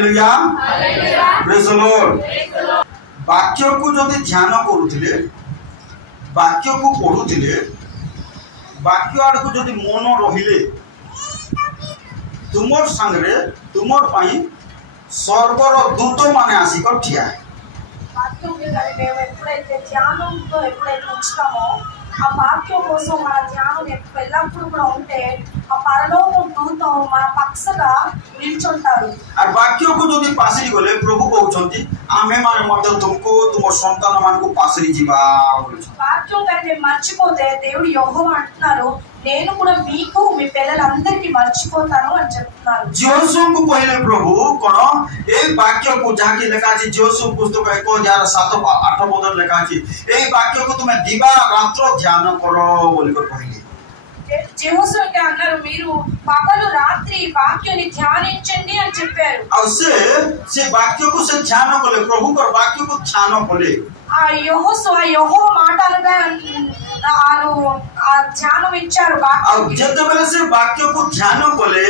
Hallelujah praise the Lord. वाक्य को जदि ध्यान करूथिले वाक्य को पढ़ुथिले वाक्य आड़ को जदि मन रहिले तुमर संगे तुमर पाई स्वर्गर दूत माने आसिक ठिया వాక్యం మీద మేము ఎప్పుడైతే ధ్యానంతో ఎప్పుడైతే ఉంచుతామో ఆ వాక్యం కోసం మన ధ్యానం ఎల్లప్పుడూ కూడా ఉంటే ఆ పరలోకం దూత మన పక్షగా నిల్చుంటారు। আর वाक्य को जदि पासरी गले प्रभु कहउछंती आमे माने मध्य तुमको तुम संतान मान को पासरी जीवा వాక్యం కంటే మర్చిపోతే దేవుడు యెహోవా అంటున్నారు నేను కూడా మీకు మీ పిల్లలందరికీ మర్చిపోతాను అని చెప్తున్నారు। जोशु को कहले प्रभु कोन ए वाक्य को जाके लिखा अछि जोशु पुस्तक 1007-8 पद लिखा अछि ए वाक्य को तुम दिवा रात्र ध्यान करो बोली को कहले యెహోషువకి అన్నారు మీరు పగలు రాత్రి వాక్యాన్ని ధ్యానించండి అని చెప్పారు। और से वाक्य को से ध्यान कले प्रभु को वाक्य को ध्यान कले ఆ యెహోవా మాటలుగా ఆ ధ్యానం ఇచ్చారు। और जेतेबेले से वाक्य को ध्यान कले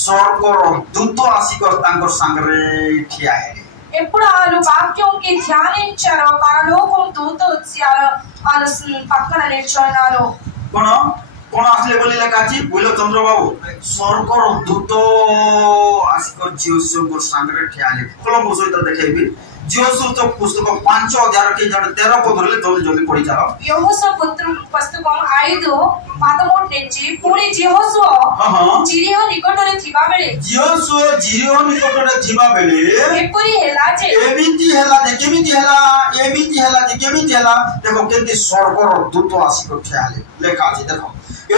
स्वर्गर दूत आसिकर तांकर संगरे ठिया है। ఎప్పుడు వాళ్ళు వాక్యంకి ధ్యానించారో పరలోకం దూత వచ్చి వాళ్ళ పక్కన నిల్చున్నారు। कोन आसले बोली लेखा छी बोलो चंद्र बाबू स्वर्गर दूत आसिकर जोशु को संगरे ठिया है। कलम सहित देखेबी जोशु तो पुस्तक 5 के 13 पद रे जल्दी जल्दी पढ़ी जाओ। యెహోషువ పుస్తకం 5:13 నుంచి पुणी యెహోషువ जिरियो निकटरे थिबा बेले जोशु जिरियो निकटरे थिबा बेले एपरी हेला जे एमिति हेला जे केमिति हेला एमिति हेला जे केमिति हेला देखो केति स्वर्गर दूत आसिकर ठिया है लेखा छी देखो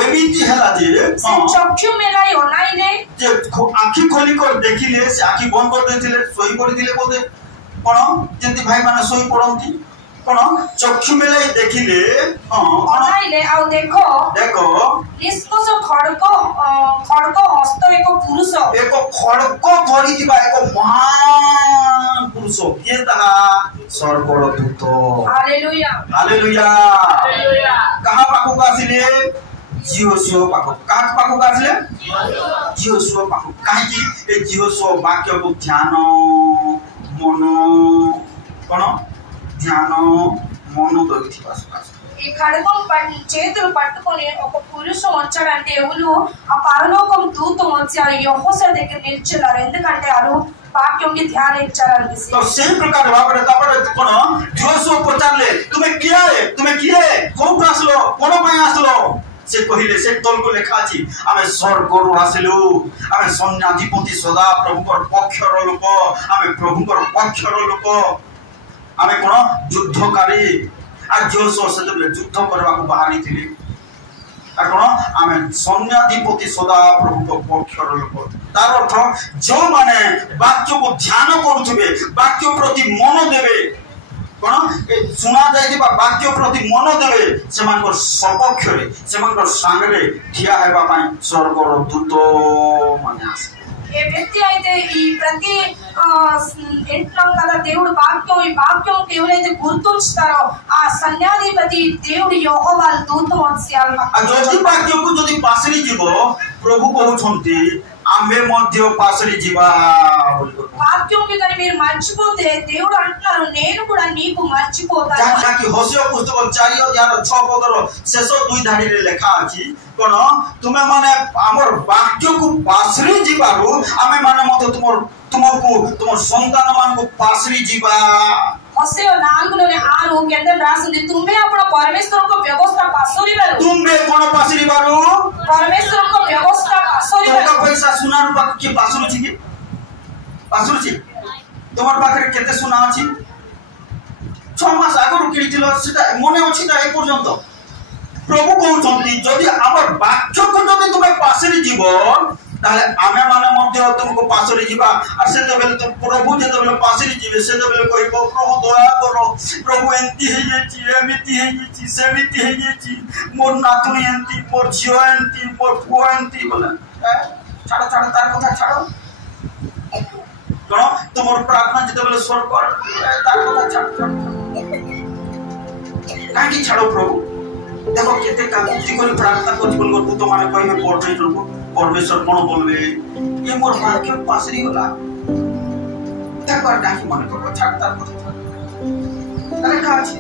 एमिति हेला जे चक्षु मेलाई ओनाइले जे आखि खोली कर देखिले से आखि बंद कर देथिले सोई पड़ी दिले बोले कोन जंती भाई माने सोई पड़ंती कोन चक्षु मेलाई देखिले ओनाइले आ देखो देखो निष्पस खड़क हस्त एक पुरुष एक खड़क धरी दिबा एक महान पुरुष के ता स्वर्गर दूत। हालेलुया हालेलुया हालेलुया कहां पाखु आसिले जियोशुआ पाखु कहां पाखु आसिले जियोशुआ पाखु काहे कि ए जियोशुआ वाक्य को ध्यान मन कोन ध्यान मन दొరికిथिबा सुकास ఈ ఖడ్గం చేతులు పట్టుకొని ఒక పురుషుడు వచ్చాడంటే ఎవరు ఆ పరలోకం దూత వచ్చి ఆ యెహోషువ దగ్గర నిల్చున్నారు ఎందుకంటే వారు వాక్యంకి ధ్యానించారు అనిపిస్తుంది। तो सेम प्रकार भाबरे तापर कोन जोशुआ पचारले तुम्हें किए कोन आसलो कोन पय आसलो से कहिले से तल को लेखा छी आमे स्वर्गर आसिलु आमे सन्याधिपति सदा प्रभुकर पक्षर लोक आमे प्रभुकर पक्षर लोक आमे कोन युद्धकारी आ जोशुआ से युद्ध करबा को बाहरी थिली आ कोन आमे सन्याधिपति सदा प्रभुकर पक्षर लोक तार अर्थ जो माने वाक्य को ध्यान करूथबे वाक्य प्रति मन देबे कोन सुना जाय वाक्य प्रति मन देबे सेमानकर सपक्ष रे सेमानकर संगरे ठिया हेबा पई स्वर्गर दूत माने आसे। ఏ వ్యక్తి అయితే ఈ ప్రతి ఇంట్లో కదా దేవుడు ఈ వాక్యం ఎవరైతే గుర్తుంచుతారో ఆ సన్యాధిపతి దేవుడు యెహోవా దూత వచ్చి যদি వాక్య को যদি पासरी जीवो प्रभु कहउछंती आमे मध्य पासरी जीवा వాక్యం కి కానీ మీరు మర్చిపోతే దేవుడు అంటున్నారు నేను కూడా నీకు మర్చిపోతాను। जाकी होसिया पुस्तक 4:6 पदर शेष 2 धाड़ी रे लेखा अछि कोन तुमे माने हमर वाक्य को पासरी जीवारो आमे माने मत तुमको तुम संतान मान को पासरी जीवा। होसिया 4:6 के अंदर रासुंदी तुम्हें अपना परमेश्वर को व्यवस्था पासरी बारो तुम्हें कोन पासरी बारो परमेश्वर को व्यवस्था पासरी बारो तो पैसा सुनार पाक के पासरो छी के पासरो छी तोमर पाखरे केते सुना अछि 6 मास आगरु किथिलो सेटा मने अछि ना ए पर्यंत प्रभु कहउछंती जदि हमर वाक्य को जदि तुमे पासरी जीवो ताले आमे माने मध्य तुमको पासरी जीवा आ से बेले तो प्रभु जे बेले पासरी जीवे से बेले कहबो प्रभु दया करो प्रभु एंती हे जेची एमिति हे जेची सेमिति हे जेची मोर नातुनी एंती मोर झियो एंती मोर पुआ एंती बोला छाड़ तार कथा छाड़ो कोन तुमर प्रार्थना जे बेले स्वर कर तार कथा छाड़ काहे छाड़ो प्रभु देखो केते काम जीवन प्रार्थना को जीवन को तो माने कहबे परमेश्वर कोन बोलबे ये मोर वाक्य पासरी होला कर काहे मन को छाड़ता अरे काची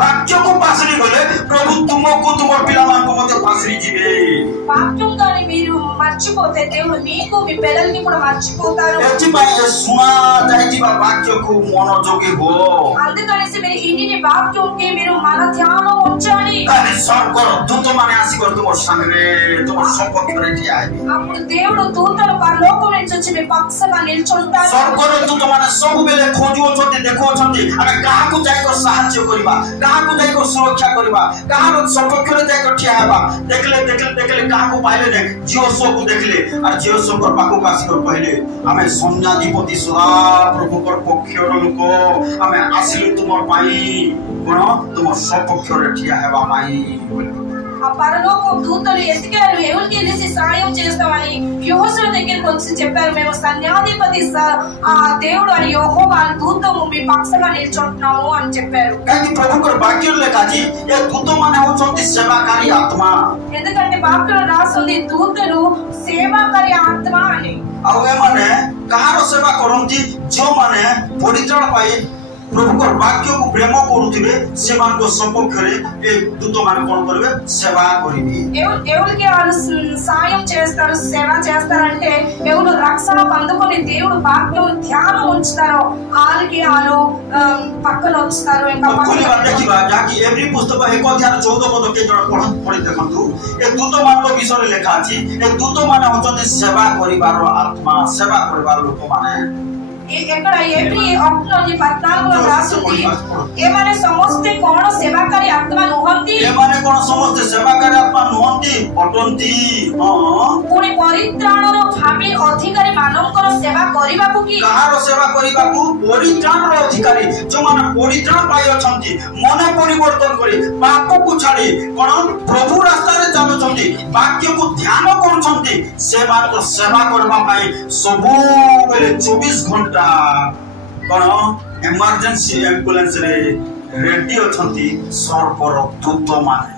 वाक्य को पासरी गले प्रभु तुमको तुम पिलामान को मते पासरी जीवे వాక్యం గాని మీరు మర్చిపోతే దేవుడు మీకు మీ పిల్లల్ని కూడా మర్చిపోతారు ఎత్తిపై సునా దైతిబా వాక్యకు మనోజోగి హో అందుకనేసి మీరు ఇన్ని వాక్యంకి మీరు మన ధ్యానం ఉంచాలి కానీ స్వర్గర దూత మానే ఆసిగర్ తుమర్ సంగరే తుమర్ సంపక్షరే ఠియాయి అప్పుడు దేవుడు దూతలు పరలోకం నుంచి వచ్చి మీ పక్షంగా నిల్చుంటారు స్వర్గర దూత మానే ସବୁବେଳେ ଖୋଜୁଛନ୍ତି ଦେଖୁଛନ୍ତି ଆମେ କାହାକୁ ଯାଇକର ସାହାଯ୍ୟ କରିବା କାହାକୁ ଯାଇକର ସୁରକ୍ଷା କରିବା କାହାର ସପକ୍ଷରେ ଯାଇକର ଠିଆ ହେବା ଦେଖିଲେ କାହାକୁ ପାଇଲେ ନାହିଁ ଜିଓସୋକୁ ଦେଖିଲେ ଆଉ ଜିଓସୋଙ୍କର ପାଖକୁ ଆସିକର କହିଲେ ଆମେ ସୈନ୍ୟାଧିପତି ସଦା ପ୍ରଭୁଙ୍କର ପକ୍ଷର ଲୋକ ଆମେ ଆସିଲୁ ତୁମର ପାଇଁ କଣ ତୁମ ସପକ୍ଷରେ ଠିଆ ହେବା ପାଇଁ ఆ పరలోకం దూతలు ఎతికారు ఎవరికి వెళ్ళి సాయం చేస్తామని యెహోషువ దగ్గరికి వచ్చి చెప్పారు మేము సైన్యాధిపతి ఆ దేవుడు అని యెహోవా దూతము మీ పక్షంగా నిల్చుంటున్నాము అని చెప్పారు కానీ ప్రభువుଙ୍କର వాక్యం లేకాచి ఏ దూతମାନେ ହଉଛନ୍ତି సేవాకారి ఆత్మ ఎందుకంటే వాక్యంలో రాస్తుంది దూతలు సేవాకారి ఆత్మ అని ଆଉ ଏମାନେ କାହାର ସେବା କରନ୍ତି ଯେଉଁମାନେ ପରିତ୍ରାଣ ପାଇଁ प्रभुकर वाक्य को प्रेम करुथिबे सेमानको सपक्षरे ए दूत मान कोन करबे सेवा करिबे ఎవరికి వాళ్ళు సాయం చేస్తారు సేవ చేస్తారంటే ఎవరు రక్షణ పొందుకొని దేవుడు వాక్యం ధ్యానం ఉంచుతారో వాళ్ళకి వాళ్ళు పక్కన వస్తారు ఇంకా పక్కన देखिबा जाकी एवरी पुस्तक 1:14 पद के जण पढि देखंतु ए दूत मानको विषय लेखा अछि ए दूत मान होचते सेवा करिबार आत्मा सेवा करिबार लोक माने ఎక్కడ ఏప్రి 14 రాస్తుంది ఏమనే సమస్తే కోణ సేవాకారి ఆత్మ నుహంతి ఏమనే కోణ సమస్తే సేవాకారి ఆత్మ నుహంతి ଅଟନ୍ତି ପୁଣି ପରିତ୍ରାଣର ଭାବେ ଅଧିକାରୀ ମାନଙ୍କର ସେବା କରିବାକୁ କି କାହାର ସେବା କରିବାକୁ ପରିତ୍ରାଣର ଅଧିକାରୀ ଯୋମାନେ ପରିତ୍ରାଣ ପାଇ ଅଛନ୍ତି ମନ ପରିବର୍ତ୍ତନ କରି ପାପକୁ ଛାଡ଼ି କଣ ପ୍ରଭୁ ରାସ୍ତାରେ ଚାଲୁଛନ୍ତି ବାକ୍ୟକୁ ଧ୍ୟାନ କରୁଛନ୍ତି ସେମାନଙ୍କ ସେବା କରିବା ପାଇଁ ସବୁବେଳେ 24 ଘଣ୍ଟା कौन इमरजेंसी एम्बुलेंस रे रेडी अछंती सर्वर दूत माने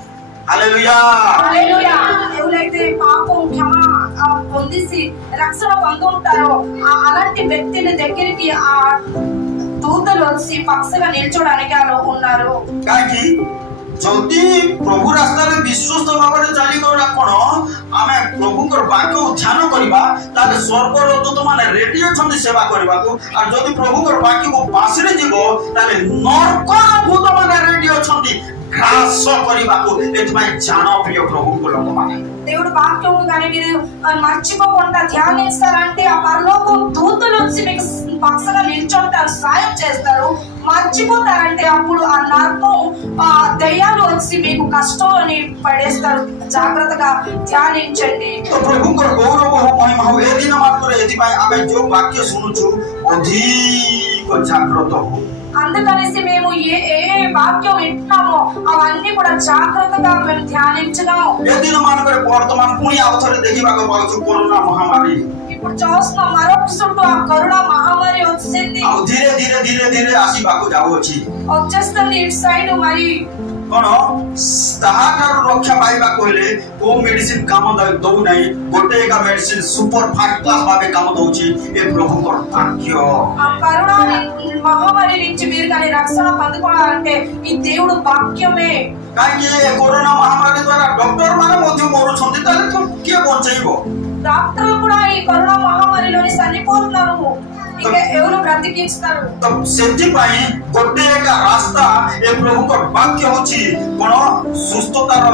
हालेलुया हालेलुया ఎవరైతే పాపం క్షమా పొందిసి రక్షణ పొందుంటారో అలాంటి వ్యక్తిని దగ్గరికి ఆ దూతలు వచ్చి పక్షంగా నిల్చోడానికి అలా ఉన్నారు కాకి যদি প্রভু রাস্তায় বিশ্বস্ত ভাবে চালি করা কোন আমি প্রভুঙ্কর বাক্য ধ্যান করিবা তাহলে স্বর্গর দূত মানে রেডি অছন্তি সেবা করিবাকু আর যদি প্রভুঙ্কর বাক্যକୁ পাশরে দিব তাহলে নরকর ভূত মানে রেডি অছন্তি গ্রাস করিবাকু এতমাই জান প্রিয় প্রভুঙ্ক লোক মানে దేవుడు వాక్యము గాని మీరు మర్చిపోకుండా ధ్యానిస్తారంటే ఆ పరలోకం దూతలు వచ్చి మీకు పక్షంగా నిల్చుంటారు సాయం చేస్తారు మర్చిపోతారంటే అప్పుడు ఆ నరకం ఆ దయ్యాలు వచ్చి మీకు కష్టాలని పడేస్తారు జాగ్రత్తగా ధ్యానించండి ప్రభుଙ୍କର ଗୌରବ ମହିମା ହଉ ଏ ଦିନ ମାତ୍ରରେ ଏଥିପାଇଁ ଆମେ ଯୋଉ ବାକ୍ୟ ଶୁଣୁଛୁ ଅଧିକ ଜାଗ୍ରତ ହଉ అందుకనేసి మేము ఏ వాక్యం వింటున్నామో అవన్నీ కూడా జాగ్రత్తగా మేము ధ్యానించగలం ఏ దిన మానకరే ବର୍ତ୍ତମାନ ପୁଣି ଆଉ ଥରେ ଦେଖିବାକୁ ପାଉଛୁ କରୋନା ମହାମାରୀ ఇప్పుడు చూస్తున్నాం మరొకసారి ఆ కరోనా మహమ్మారి వచ్చింది ଆଉ ଧୀରେ ଧୀରେ ଧୀରେ ଧୀରେ ଆସିବାକୁ ଯାଉଅଛି వచ్చేస్తుంది ఇటు సైడ్ మరి कोन ताहार रक्षा पाइबा कहले को मेडिसिन काम दउ नै गोटे का मेडिसिन सुपर फास्ट क्लास भाबे काम दउची ए प्रभुकर वाक्य ఆ కరోనా మహమ్మారి నుంచి మీరు గాని రక్షణ పొందుకోవాలంటే ఈ దేవుడు వాక్యమే काहे कोरोना महामारी द्वारा डॉक्टर माने मध्य मरुछंती ताले के बचाइबो డాక్టర్లు కూడా ఈ కరోనా మహమ్మారిలోని చనిపోతున్నారు ఇక ఎవరు బ్రతికిస్తారు सेति पई गोटे का रास्ता ए प्रभुकर वाक्य होची कोन सुस्थतार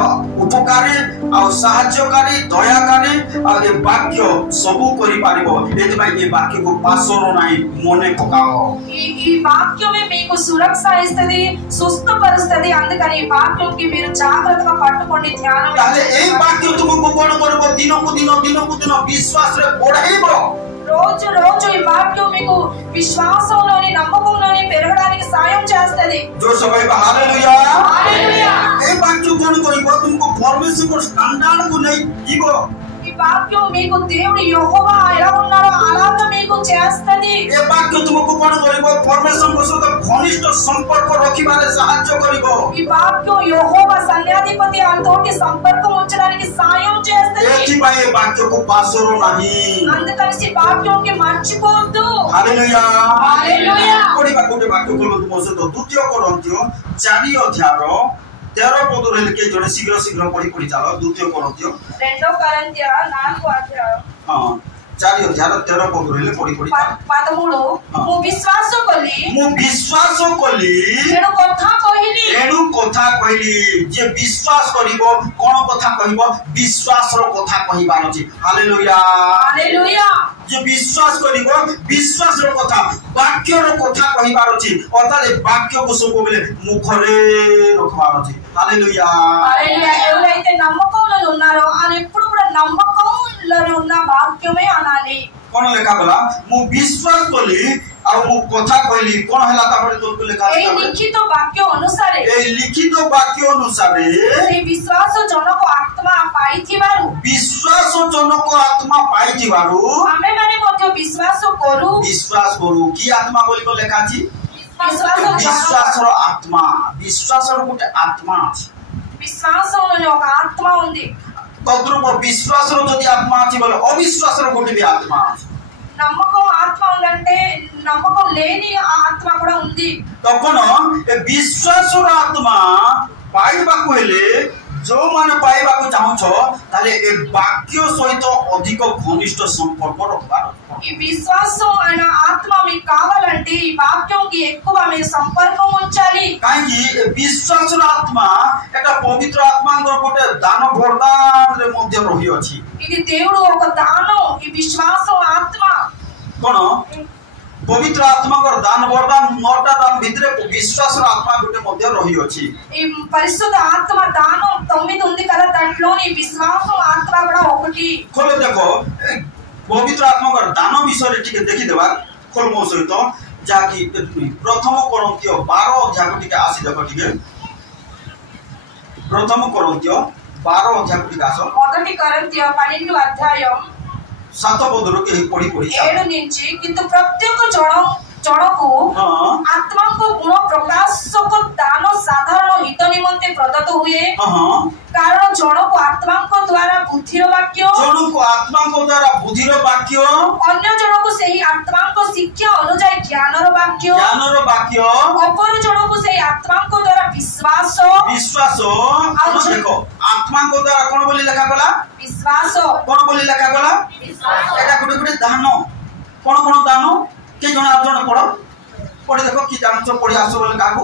उपकारी आ सहायकारी दयाकारी आ ए वाक्य सबु करि पारिबो एति पई ए वाक्य को पासरो नाही मने पकाओ ఈ వాక్యమే మీకు సురక్ష ఇస్తది సుస్థపరుస్తది అందుకని ఈ వాక్యంకి మీరు జాగ్రత్తగా పట్టుకొని ధ్యానం ताले ए वाक्य तुमको कोन करबो दिनको दिन विश्वास रे बढाइबो రోజు రోజు ఈ వాక్యం మీకు విశ్వాసంలోని నమ్మకంలోని పెరగడానికి సాయం చేస్తది जो सबै हालेलुया हालेलुया ए वाक्य कोन करबो तुमको परमेश्वर को स्टैंडर्ड को नहीं दिबो ఈ వాక్యం మీకు దేవుడు యెహోవా ఎలా ఉన్నారో అలాగా మీకు చేస్తది ए वाक्य तुमको कोन करिवो परमेश्वर को सहित घनिष्ठ संपर्क रखिबारे सहाय्य करिवो ఈ వాక్యం యెహోవా సన్యాధిపతి అంతోటి సంపర్కం ఉంచడానికి సాయం చేస్తది एथि पय ए वाक्य को पासरो नाही అందుకని వాక్యం కి మర్చిపోవద్దు हालेलुया हालेलुया कोडी वाक्य को तुम सहित द्वितीय कोरिन्थियो 4 अध्याय 13 पद रे लिखे जोने शीघ्र शीघ्र पढ़ी चलो द्वितीय कोरिन्थियो 2 కొరింథీ 4 అధ్యాయం हां 4 अध्याय 13 पद रे पढ़ी 13 ମୁଁ ବିଶ୍ୱାସ କଲି ଏଣୁ କଥା କହିଲି ଯେ ବିଶ୍ୱାସ କରିବ କୋନ କଥା କହିବ ବିଶ୍ୱାସର କଥା କହିବାର ଅଛି ହାଲେଲୁୟା ହାଲେଲୁୟା जे विश्वास करिवो विश्वासर कथा वाक्यर कथा कहिबार अछि अर्थात वाक्य को सब बेले मुखरे रखबार अछि हालेलुया हालेलुया ఎవరైతే నమ్మకంలో ఉన్నారో ఆయన ఎప్పుడు కూడా నమ్మకంలో ఉన్న వాక్యమే అనాలి कोन लेखा गला मु विश्वास कली आ मु कथा कहली कोन हला तापरे तो लेखा ए लिखित वाक्य अनुसारे से विश्वास जनक आत्मा पाइथिबारु आमे माने मध्य विश्वास करू की आत्मा बोली को लेखा छी विश्वासर आत्मा विश्वासर गुटे आत्मा अछि विश्वासर ఒక ఆత్మ ఉంది तद्रूप विश्वासर जदि आत्मा अछि बोले अविश्वासर गुटे भी आत्मा अछि నమ్మకం ఆత్మ ఉందంటే నమ్మకం లేని ఆత్మ కూడా ఉంది तखन ए विश्वासर आत्मा पाइबाकु हेले जो माने पाइबाकु चाहछो ताले ए वाक्य सहित अधिक घनिष्ठ संपर्क रखबार ఈ విశ్వాసం అనే ఆత్మ మీకు కావాలంటే ఈ వాక్యంకి ఎక్కువ మీరు సంపర్కం ఉంచాలి काहेकि विश्वासर आत्मा एटा पवित्र आत्मांगर गोटे दान वरदान रे मध्य रही अछि ఇది దేవుడు ఒక దానం ఈ విశ్వాసం ఆత్మ कोन पवित्र आत्माकर दान वरदान नौटा दान भितरे विश्वासर आत्मा गोटे मध्य रही अछि ఈ పరిశుద్ధ ఆత్మ దానం 9 ఉంది కదా దాంట్లోని విశ్వాసం ఆత్మ కూడా ఒకటి खोल देखो पवित्र आत्माकर दान विषय रे ठीक देखि देबा खोल मो सहित जाकी प्रथम कोरिन्थियो 12 अध्याय टिके आसी देखो ठीक प्रथम कोरिन्थियो 12 अध्याय टिके आसो మొదటి కొరింథీ 12 అధ్యాయం 7 पदरो के पढ़ी 7 నుంచి কিন্তু প্রত্যেক জনকু আত্মাঙ্কো গুণ প্রকাশক দান সাধারণ হিত নিমন্তে প্রদত্ত হুয়ে কারণ জনকু আত্মাঙ্কো দ্বারা বুদ্ধির বাক্য অন্য জনকু সেই আত্মাঙ্কো শিক্ষা অনুযায়ী জ্ঞানর বাক্য অপর জনকু সেই আত্মাঙ্কো দ্বারা বিশ্বাস দেখো আত্মাঙ্কো দ্বারা কোন বলি লেখা গলা বিশ্বাস কোন বলি লেখা গলা এটা গুটে গুটে দান কোন কোন দান के जण जण पढ़ देखो कि जान तो पढ़ी आसो बोले काकू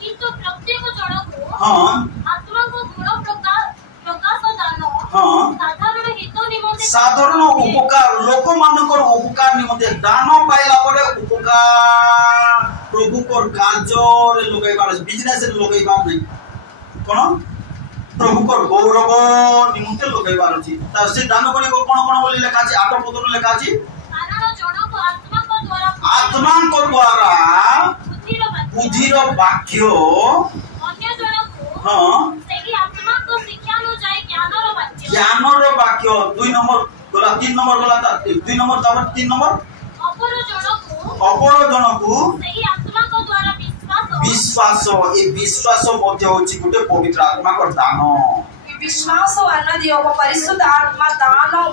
किंतु प्रत्येक जण को हां आत्मा को गुण प्रकाश दान हां साधारण उपकार लोक मानकर उपकार निमंते दान पाइला परे उपकार प्रभु को कार्य रे लगाइबार बिजनेस रे लगाइबार नै कोन प्रभु को गौरव निमंते लगाइबार अछि त से दान करी को कोन कोन बोली लेखा अछि 8 पदर लेखा अछि कारण जण को आत्मा को द्वारा बुद्धिर वाक्य अन्य जण को हां सेही आत्मा को शिक्षा अनुसार ज्ञानर वाक्य 2 नंबर गला 3 नंबर गला 2 नंबर तापर 3 नंबर अपर जण को सेही आत्मा को द्वारा विश्वास ए विश्वास मध्य होछि गुटे पवित्र आत्मा को दान ఈ విశ్వాసం అన్నది ఒక పరిశుద్ధ ఆత్మ దానం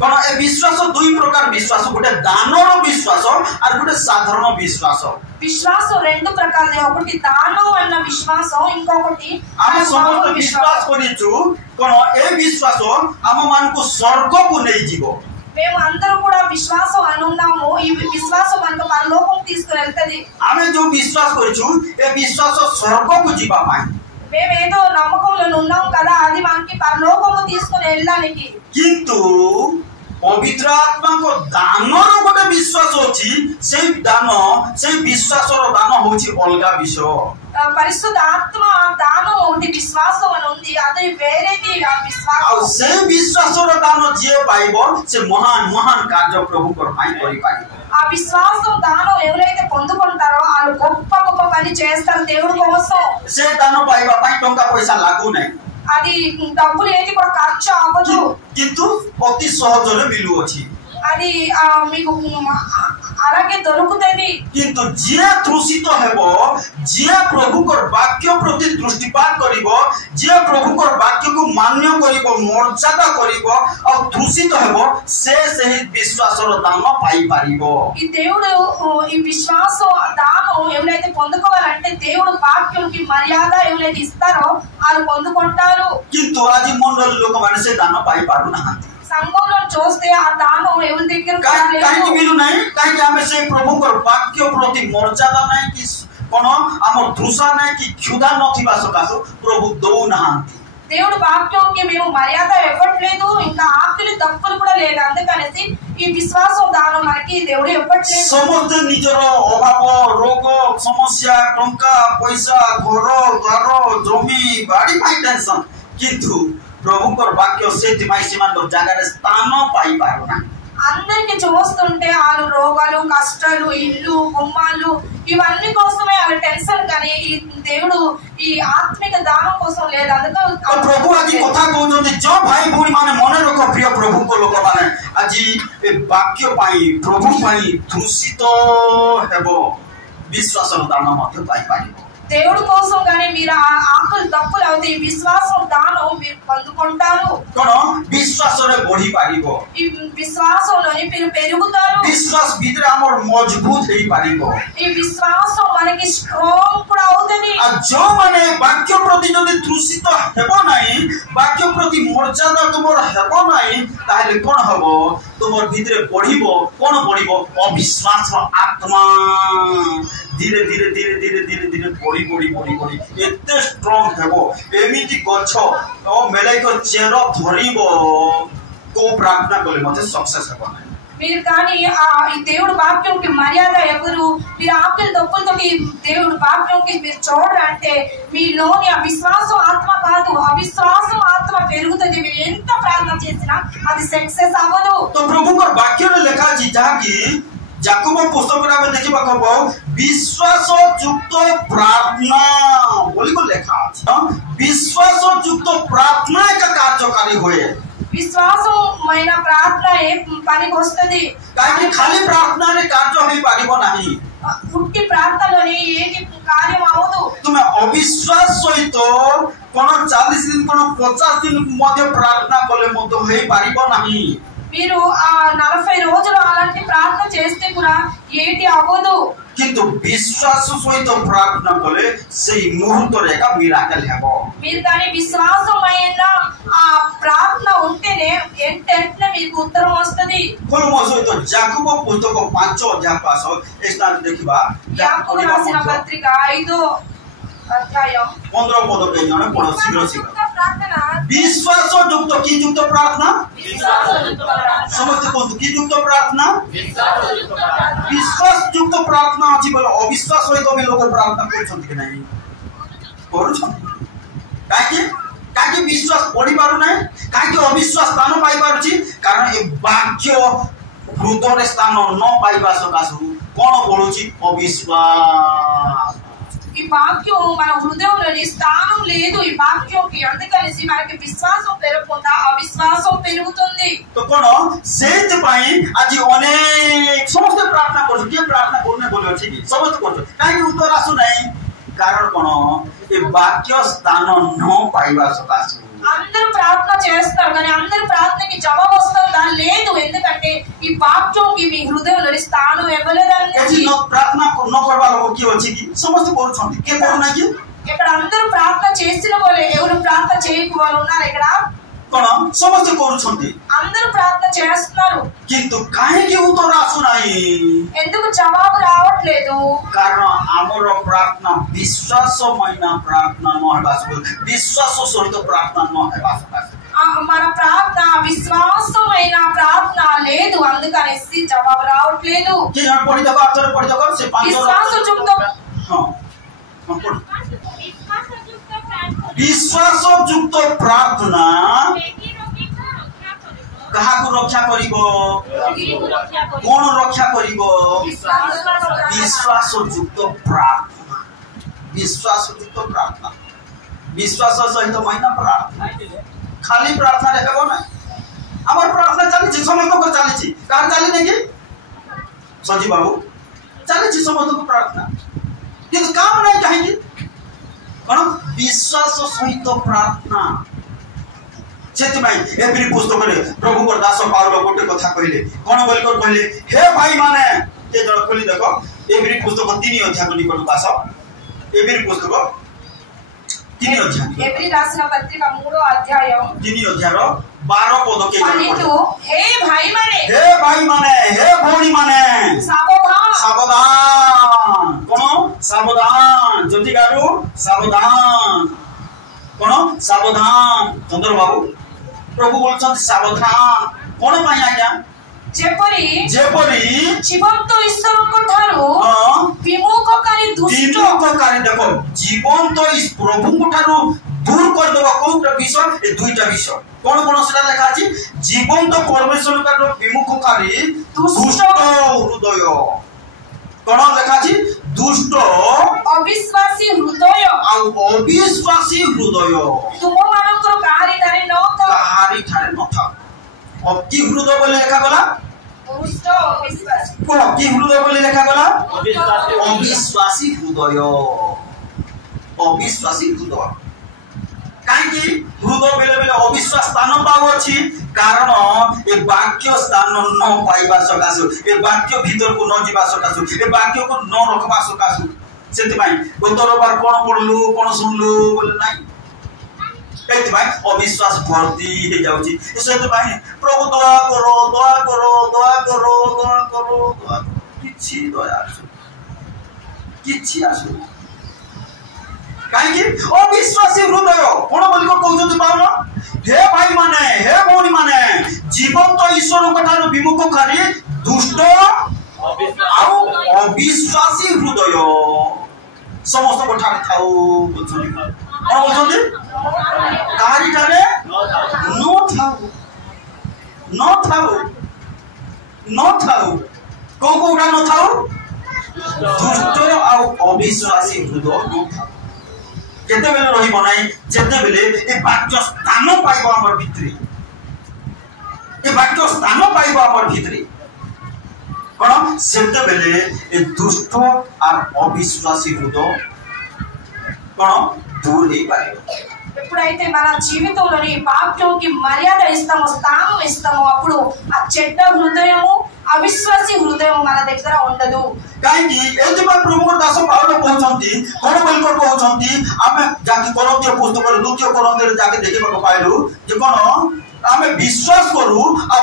कोन ए विश्वास दुई प्रकार विश्वास गोटे दानर विश्वास और गोटे साधारण विश्वास రెండు ప్రకారదే ఒకటి దానం అన్న విశ్వాసం ఇంకొకటి हम समस्त विश्वास करिछु कोन ए विश्वास हम मान को स्वर्ग को नै जीवो మేము అందరూ కూడా విశ్వాసం అనున్నాము ఈ విశ్వాసం మనకు పరలోకం తీసుకెళ్తది ఆమె जो विश्वास करिछु ए विश्वास स्वर्ग को जीवा पाई మేము ఏదో నమ్మకంలో ఉన్నాం కదా అది మనకి పరలోకము తీసుకొని వెళ్ళడానికి किंतु पवित्र आत्मा को दानर गोटे विश्वास होची से दान से विश्वासर दान होची अलगा विषय పరిశుద్ధ ఆత్మ దానం ఒకటి విశ్వాసం అని ఉంది అది వేరేది ఆ విశ్వాసం और से विश्वासर दान जे पाइबो से महान महान कार्य प्रभु को पाई करि पाइबो ఆ విశ్వాసం దానం ఎవరైతే పొందుకుంటారో వాళ్ళు గొప్ప గొప్ప పని చేస్తారు దేవుడి కోసం से दान पाइबा पाई टंका पैसा लागू नै అది డబ్బులు ఏది కూడా ఖర్చు అవ్వదు किंतु अति सहज रे मिलु अछि అది మీకు అలాగే దొరుకుతుంది. কিন্তু যে তৃষিত হেব, যে প্রভুকর বাক্য প্রতি দৃষ্টিপাত করিব, যে প্রভুকর বাক্যকু মান্য করিব, মর্যাদা করিব আর তৃষিত হেব, সে সেই বিশ্বাসর দান পাই পারিব। ఈ దేవుడు ఈ విశ్వాసం దానం ఎవరైతే పొందుకోవాలంటే దేవుడు వాక్యంకి మర్యాద ఎవరైతే ఇస్తారో వాళ్ళు పొందుకుంటారు। কিন্তু আজি মন্ডল লোক মানে সে দান পাই পারু না। సంఘంలో చూస్తే ఆ దానం ఎవరి దగ్గర কাহিনী মিলু নাই, কাহিনী আমি সেই প্রভুকর বাক্য প্রতি মর্যাদা নাই কি কোন আমার তৃষা নাই কি ক্ষুধা নথিবা সকাশু প্রভু দৌ নাহান্তি। దేవుడు వాక్యంకి మేము మర్యాద ఇవ్వట్లేదు, ఇంకా ఆకలి తప్పులు కూడా లేదు, అందుకనేసి ఈ విశ్వాసం దానం మనకి దేవుడు ఇవ్వట్లేదు। সমস্ত নিজের অভাব, রোগ, সমস্যা, টঙ্কা পয়সা, ঘর দ্বার, জমি বাড়ি পাই টেনশন, কিন্তু প্রভুকর বাক্য সেইপাই সেমানকর জায়গায় স্থান পাই পারু না। అందరికి చూస్తుంటే వాళ్ళు రోగాలు, కష్టాలు, ఇల్లు, గుమ్మాలు ఇవన్నీ కోసమే వాళ్ళ టెన్షన్, కానీ ఈ దేవుడు ఈ ఆత్మిక దానం కోసం లేదు। అందుకే প্রভু আজি কথা কହୁଛନ୍ତି जो भाई भौणी माने মনে রখ প্রিয় প্রভুଙ୍କ লোক মানে আজি এ বাক্য পাই প্রভু পাই তৃষিত হেব, বিশ্বাসর দান মধ্যে পাই পারিব। దేవుడు కోసం కానీ మీరు ఆకలి తప్పులు అవుతే ఈ విశ్వాసం దానం మీరు పొందుకుంటారు। কোন বিশ্বাসরে বঢ়ি পারিব, ఈ విశ్వాసంలోని మీరు పెరుగుతారు। বিশ্বাস ভিতরে আমার মজবুত হই পারিব। ఈ విశ్వాసం మనకి స్ట్రాంగ్ కూడా అవుతుంది। আর जो মানে বাক্য প্রতি যদি তৃষিত হেব নাই, বাক্য প্রতি মর্যাদা তোমার হেব নাই, তাহলে কোন হব তোমার ভিতরে বঢ়িব, কোন বঢ়িব অবিশ্বাস আত্মা ধীরে ধীরে ধীরে ধীরে ধীরে ধীরে বঢ়ি বঢ়ি বঢ়ি বঢ়ি এতে স্ট্রং হেব, এমিতি গছ ও মেলাইক চের ধরিব, কো প্রার্থনা কলে মতে সক্সেস হেব না। మీరు కానీ ఈ దేవుడు వాక్యంకి మర్యాద ఎవరు, మీరు ఆకలి తప్పులతో దేవుడు వాక్యంకి మీరు చూడాలంటే మీలోని ఆ విశ్వాసం ఆత్మ కాదు, అవిశ్వాసం ఆత్మ పెరుగుతుంది। మీరు ఎంత ప్రార్థన చేసినా అది సక్సెస్ అవ్వదు। তো প্রভুকর বাক্যরে লেখা আছে যাকি যাকোব পুস্তকরে আমি দেখিবা কব বিশ্বাস যুক্ত প্রার্থনা বলি কো লেখা আছে। বিশ্বাস যুক্ত প্রার্থনা এক কার্যকারী হয়ে విశ్వాసమైన ప్రార్థన ఏ పనికి వస్తుంది, কারণ খালি প্রার্থনারে কার্য হই পারিব নাহি। పుట్టి ప్రార్థనలోని ఏది కార్యం అవదు। তুমি অবিশ্বাস সহিত কোন 40 দিন কোন 50 দিন মধ্যে প্রার্থনা করলে মতো হই পারিব নাহি। మీరు ఆ 40 రోజులు అలాంటి ప్రార్థన చేస్తే కూడా ఏటి అవ్వదు। কিন্তু বিশ্বাস সহিত প্রার্থনা করলে সেই মুহূর্তরে এক মিরাকেল হেব। మీరు కానీ విశ్వాసమైన ఆ ప్రార్థన ఉంటేనే వెంటనే మీకు ఉత్తరం వస్తుంది। কোন সহিত যাকোব পুস্তক 5 অধ্যায় পাস এই স্থান দেখিবা। యాకోబు రాసిన పత్రిక 5వ అధ్యాయం 15 পদকে জনে পড়ো শীঘ্র শীঘ্র। ప్రార్థన বিশ্বাস যুক্ত কি যুক্ত প্রার্থনা? সমস্ত বন্ধু কি যুক্ত প্রার্থনা? বিশ্বাস যুক্ত প্রার্থনা আছে বলে অবিশ্বাস সহিত বি লোক প্রার্থনা করছন্তি কি নাই? করছন্তি। কাকে কাকে বিশ্বাস পড়ি পারু নাই, কাকে অবিশ্বাস স্থান পাই পারুছি, কারণ এই বাক্য হৃদয়ের স্থান ন পাইবা সকাশু কোন পড়ুছি অবিশ্বাস। ఈ వాక్యం మన హృదయంలోని స్థానం లేదు ఈ వాక్యంకి, అందుకనేసి మనకి విశ్వాసం పెరగకుండా అవిశ్వాసం పెరుగుతుంది। তো কোন সেইপাই আজি অনেক সমস্ত প্রার্থনা করছো, কে প্রার্থনা করবে বলে আছে কি সমস্ত করছো, কাই উত্তর আসু নাই, কারণ কোন এই বাক্য স্থান ন পাইবা সকাশু అందరూ ప్రార్థన చేస్తారు కానీ అందరి ప్రార్థనకి జవాబు వస్తుందా లేదు, ఎందుకంటే ఈ వాక్యంకి మీ హృదయంలోని స్థానం ఇవ్వలేదని। প্রার্থনা ন করবা লোক কি আছে কি সমস্ত করছন্তি, কে করু না কি ఇక్కడ అందరూ ప్రార్థన చేసిన వాళ్ళు ఎవరు ప్రార్థన చేయకు వాళ్ళు ఉన్నారు, ఇక్కడ কোন সমস্ত করছন্তি అందరూ ప్రార్థన చేస్తున్నారు, কিন্তু কাহিকি উত্তর আসু নাই, ఎందుకు జవాబు రావట్లేదు? কারণ আমার প্রার্থনা বিশ্বাসময় প্রার্থনা নহেবা বিশ্বাস সহিত প্রার্থনা নহেবা మన ప్రార్థన విశ్వాసమైన ప్రార్థన లేదు, అందుకనేసి జవాబు రావట్లేదు। পড়ি দেখো అక్షర পড়ি দেখো সে 5 విశ్వాసయుక్త বিশ্বাসযুক্ত প্রার্থনা কাহাকু রক্ষা করিব, কোন রক্ষা করিব? বিশ্বাসযুক্ত প্রার্থনা। বিশ্বাসযুক্ত প্রার্থনা, বিশ্বাস সহিত মাইনা প্রার্থনা, খালি প্রার্থনা হেব না। आमर प्रार्थना चली समस्त को चली कार चली नहीं कि सजी बाबू चली समस्त को प्रार्थना किंतु काम नहीं कहीं कौन विश्वास सहित प्रार्थना से एवरी पुस्तक में प्रभु को दास पाउल गोटे कथा कहले कौन बोल कर कहले हे भाई माने ये जरा खोली देखो एवरी पुस्तक 3 अध्याय को निकट दास एवरी पुस्तक 3 अध्याय एवरी दासना पत्रिका 3 अध्याय 3 अध्याय 12 पद के पढ़ो हे भाई माने हे भौणी माने सावधान सावधान कौन सावधान ज्योति गारू सावधान कौन सावधान चंद्र बाबू प्रभु बोलछन सावधान कोन पाई आज्ञा जेपरी जीवंत ईश्वर को ठारू विमुखकारी देखो जीवंत इस प्रभु को ठारू दूर कर देबो कोटा विषय ए दुईटा विषय कोन कोन सेटा लेखा अछि जीवंत परमेश्वर का विमुखकारी दुष्ट हृदय कोन लेखा अछि दुष्ट अविश्वासी हृदय तुम मानकर कहारी ठारे न था अति हृदय बोले लेखा गला दुष्ट अविश्वासी को अति हृदय बोले लेखा गला अविश्वासी हृदय काई हृदय बेले बेले अविश्वास स्थान पाउ अछि कारण ए वाक्य स्थान न पाइबा सकासु ए वाक्य भीतर को न जीवा सकासु ए वाक्य को न रखबा सकासु सेति भाई गोतर बार कोन पढलु कोन सुनलु बोले नाही एति भाई अविश्वास भर्ती हे जाउची सेति भाई प्रभु दया करो किछि आसु काई अविश्वासी हृदय कोन बोली को कहउछन पाउन हे भाई माने हे भौणी माने जीवंत ईश्वर कथार विमुखकारी दुष्ट अविश्वासी हृदय समस्त कथा थाउ बोलछन कोन बोलछन कारी ठारे न थाउ कोउडा न थाउ दुष्ट आ अविश्वासी हृदय न थाउ केते बेले रही बनाई जेते बेले ए वाक्य स्थान पाइबो हमर भितरी ए वाक्य स्थान पाइबो हमर भितरी कोन सेते बेले ए दुष्ट और अविश्वासी हृदय कोन दूर नहीं पाए ఎప్పుడైతే మన జీవితంలోని వాక్యంకి మర్యాద ఇస్తామో స్థానం ఇస్తామో అప్పుడు ఆ చెడ్డ హృదయము అవిశ్వాసి హృదయం మన దగ్గర ఉండదు काई एति पर प्रभु को दास पाउल कहउछंती कोन बोलकर कहउछंती आमे जाके कोरिन्थियो पुस्तक द्वितीय कोरिन्थियो जाके देखिबा पाइलु जे कोन आमे विश्वास करू आ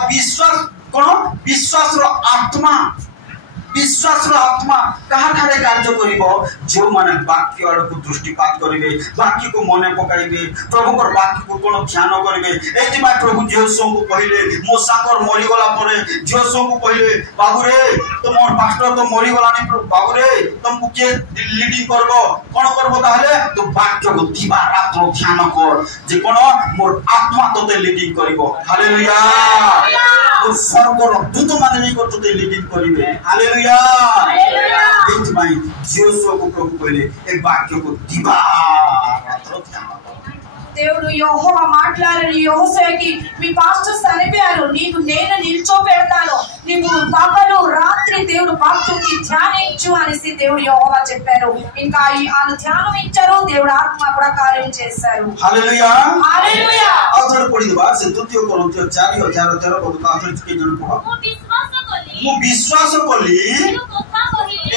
विश्वास रो आत्मा कहा ठारे कार्य करिवो जो माने वाक्य और दृष्टिपात करिवे वाक्य को मने पकाइबे प्रभु को वाक्य को कोन ध्यान करिवे एति मा प्रभु जोसो को कहिले मो साकर मरि गला परे जोसो को कहिले बाबू रे तुम पास्टर तो मरि गला नि बाबू रे तुमको के लीडिंग करबो कोन करबो ताहले तो वाक्य को दिवा रात ध्यान कर जे कोन मोर आत्मा तोते लीडिंग करिवो हालेलुया तो स्वर्ग रो दूत माने नि को तोते लीडिंग करिवे हालेलुया इस भाई जोसो को प्रभु कहले एक वाक्य को दिवा रात ध्यान దేవుడు యెహోవా మాట్లాడారు యెహోషువకి మీ పాస్టర్స్ అనిపారు నీకు నేను నిల్చోబెడతాను నీవు పగలు రాత్రి దేవుడు వాక్యంకి ధ్యానించు అనేసి దేవుడు యెహోవా చెప్పారు ఇంకా ఆ ధ్యానం ఇచ్చారు దేవుడు ఆత్మ కూడా కార్యం చేశారు हालेलुया हालेलुया आउथर पढिदबा से द्वितीय कोरिन्थियो 4:13 पद का आउथर के जन पढ मु विश्वास कली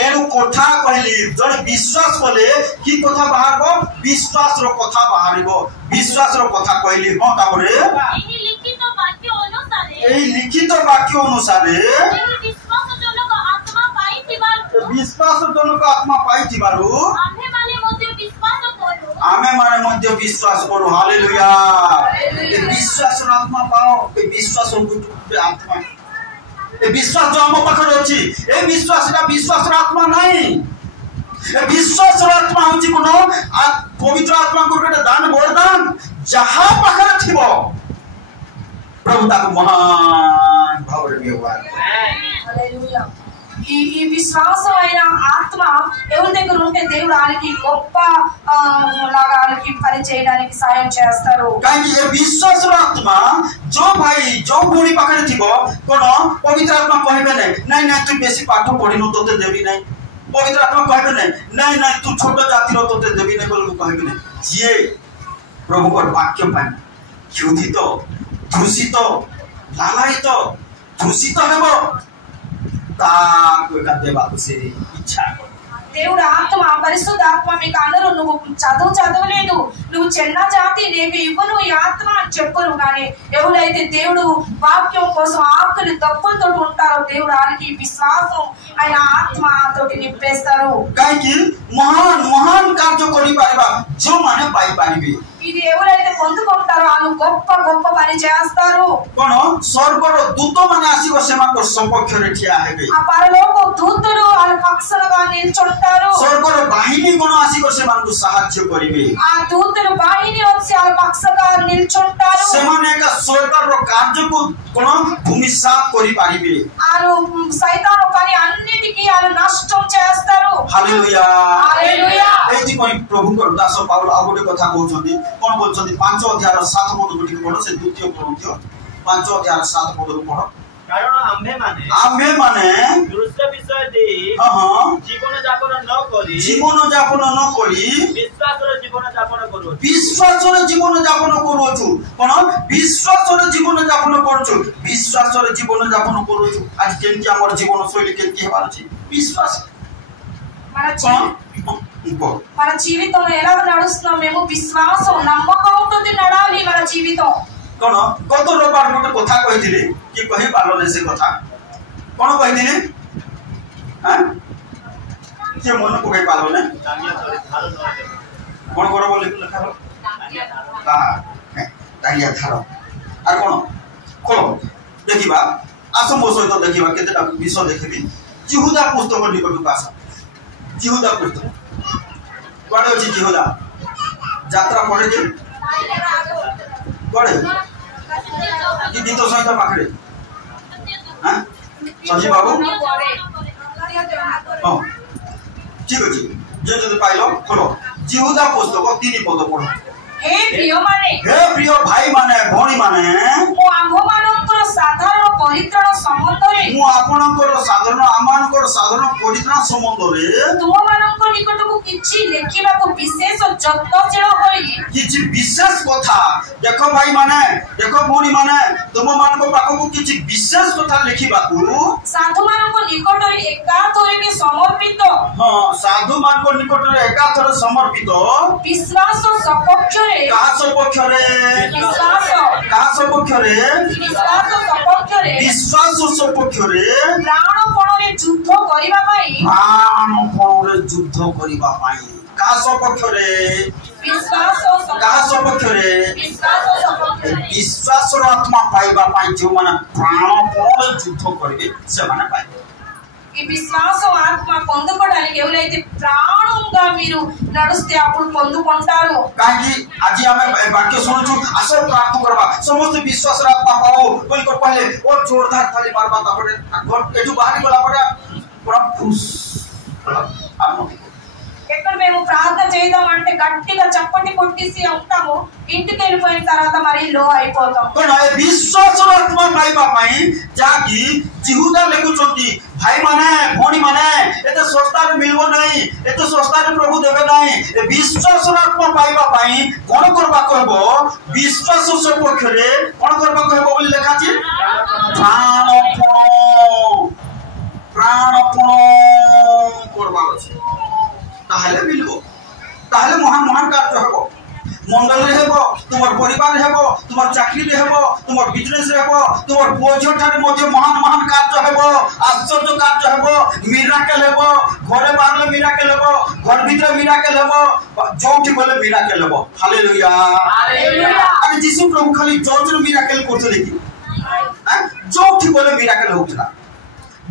एनु कोठा कहली जण विश्वास कले की कथा बाहरबो विश्वास रो कथा बाहरिबो विश्वास रो कथा कहली हो ताबरे एही लिखित वाक्य अनुसार विश्वासजनक आत्मा पाइथिबारु आमे माने मध्य विश्वास करू हालेलुया विश्वास रो आत्मा पाओ विश्वास रो आत्मा ए विश्वास जो हम पाखर अछि ए विश्वास रो आत्मा नहीं ए विश्वास रो आत्मा होछि कोनो पवित्र आत्मा को गोटे दान वरदान जहां पाखर थिबो प्रभु ताको महान भाव रे व्यवहार हालेलुया ఈ విశ్వాసమైన ఆత్మ ఎవరి దగ్గర ఉంటే దేవుడు వాళ్ళకి గొప్ప లాగా వాళ్ళకి పని చేయడానికి సాయం చేస్తారు. కానీ ఏ విశ్వాసର ଆତ୍ମା जो भाई जो भूणी ପାଖରେ ଥିବ कोन पवित्र आत्मा कहबे नहीं नहीं तू बेसी पाठ पढिनु तोते देबी नहीं। पवित्र आत्मा कहबे नहीं नहीं तू छोट जाति रो तोते देबी नहीं बोल कहबे नहीं। जे प्रभु को वाक्य पाए क्षुधित दूषित लालायित दूषित हेबो ता देवा से इच्छा దేవుడు ఆత్మ పరిశుద్ధ ఆత్మ మీకు అందరూ నువ్వు చదవలేదు నువ్వు చిన్న జాతి నీకు ఇవ్వను ఈ ఆత్మ అని చెప్పరు. కానీ ఎవరైతే దేవుడు వాక్యం కోసం ఆకులు తప్పులతో ఉంటారో దేవుడు వాళ్ళకి విశ్వాసం ఆయన ఆత్మ తోటి నింపేస్తారు. కాకి మహాన్ మహాన్ కార్య କରି ପାରିବା जो माने पाई पारिबे ఇది ఎవరైతే పొందుకుంటారో వాళ్ళు గొప్ప గొప్ప పని చేస్తారు. कोन स्वर्गर दूत माने आसीबो सेमाको सपक्षरे ठिया हेबे ఆ పరలోక దూతలు వాళ్ళ పక్షంగా నిల్చుంటారు. स्वर्गर बाहिनी कोन आसीबो सेमानको सहाय्य करिबे ఆ దూతలు బాహిని వచ్చి వాళ్ళ పక్షంగా నిల్చుంటారు. सेमाने का स्वर्गर कार्यको कोन भूमिसात करि पारिबे వాళ్ళు సైతాను పని అన్నిటికీ వాళ్ళు నష్టం చేస్తారు. हालेलुया हालेलुया एति कोइ प्रभुको दास पाउल आगोटे कथा कहउछन्ती कोन बोलछन्ती 5 अध्याय 7 पद गुटी पढो से द्वितीय कोरिन्थियो 5 अध्याय 7 पद पढो कारण आम्भे माने दृश्य विषय दे जीवन यापन न करी विश्वासर जीवन यापन करूछु कोन विश्वासर जीवन यापन करूछु विश्वासर जीवन यापन करूछु आज केनकी हमर जीवन शैली केनकी हेबार अछि विश्वास మన జీవితం ఎలా నడుస్తున్నాం మేము విశ్వాసం నమ్మకంతో నడాలి మన జీవితం. कोन गत रविवार गोटे कथा कहिथिले कि कहि पालो से कथा कोन कहिथिले हां के मन को कहि पालो ने कोन करो बोले लिखा हो ता तारिया थारो आर कोन खोलो देखिबा आसो मो सहित देखिबा केतेटा विषय देखिबी जिहुदा पुस्तक निकट पास जिहुदा पुस्तक कोडे अछि जिहुदा यात्रा पड़े जे कोडे कि गीत सहित पाखरे हां संजी बाबू हां ठीक अछि जे पाइलो खोलो जिहुदा पुस्तक 3 पद पढो हे प्रिय भाई माने भौणी माने मो आम्भ मानकर साधारण परित्राण संबंधरे मु आपनकर साधारण आमानकर साधारण परित्राण संबंधरे तुम मानकर निकट को किछि लेखिबा को विशेष जत्नशील होई किछि विशेष कथा देखो भाई माने देखो भौणी माने तुम मानको पाखो को किछि विशेष कथा लेखिबा को साधु मानको निकट एकाथरे के समर्पित हां साधु मानको निकट एकाथरे समर्पित विश्वास सपक्ष कहा सपक्षरे विश्वास सपक्षरे प्राणपणरे युद्ध करिबा पाई कहा सपक्षरे विश्वास आत्मा पाइबा पाई जो माने प्राणपणरे युद्ध करिबे से माने पाई ఈ విశ్వాసం ఆత్మ పొందుకోవడానికి ఎవరైతే ప్రాణంగా మీరు నడుస్తే అప్పుడు పొందుకుంటారు. కాకి আজি ఆమె వాక్య শুনুଛୁ আসো प्रार्थना करबा समस्त विश्वास आत्मा पाओ बोल को पहले और जोरदार ताली मारबा तापरे एठू बाहर गला पड़े पूरा फुस आत्मा ఎక్కడ మేము ప్రార్థన చేద్దాం అంటే గట్టిగా చప్పటి కొట్టేసి ఉంటాము ఇంటికి వెళ్ళిపోయిన తర్వాత మరి లో అయిపోతాం. कोन ए विश्वास आत्मा पाइबा पाई जाकी जिहुदा लेखुचोंती भाई माने भौणी माने एते सस्ता रे मिलबो नहीं एते सस्ता रे प्रभु देबे नहीं ए विश्वास आत्मा पाइबा पाई कोन करबा कहबो विश्वास सपक्षरे कोन करबा कहबो बोली लेखा छी प्राणपण करबा अछि ताहले मिलबो ताहले महान महान कार्य हेबो मंडल रे हेबो तुमर परिवार हेबो तुमर चाकरी रे हेबो तुमर बिजनेस रे हेबो तुमर बोझ ठारे मजे महान महान कार्य हेबो आश्चर्य कार्य हेबो मिराकल हेबो घरे बाहर मिराकल हेबो घर भीतर मिराकल हेबो जोठी बोले मिराकल हेबो हालेलुया हालेलुया अरे यीशु प्रभु खाली जोजर मिराकल करते देखि हां जोठी बोले मिराकल होतला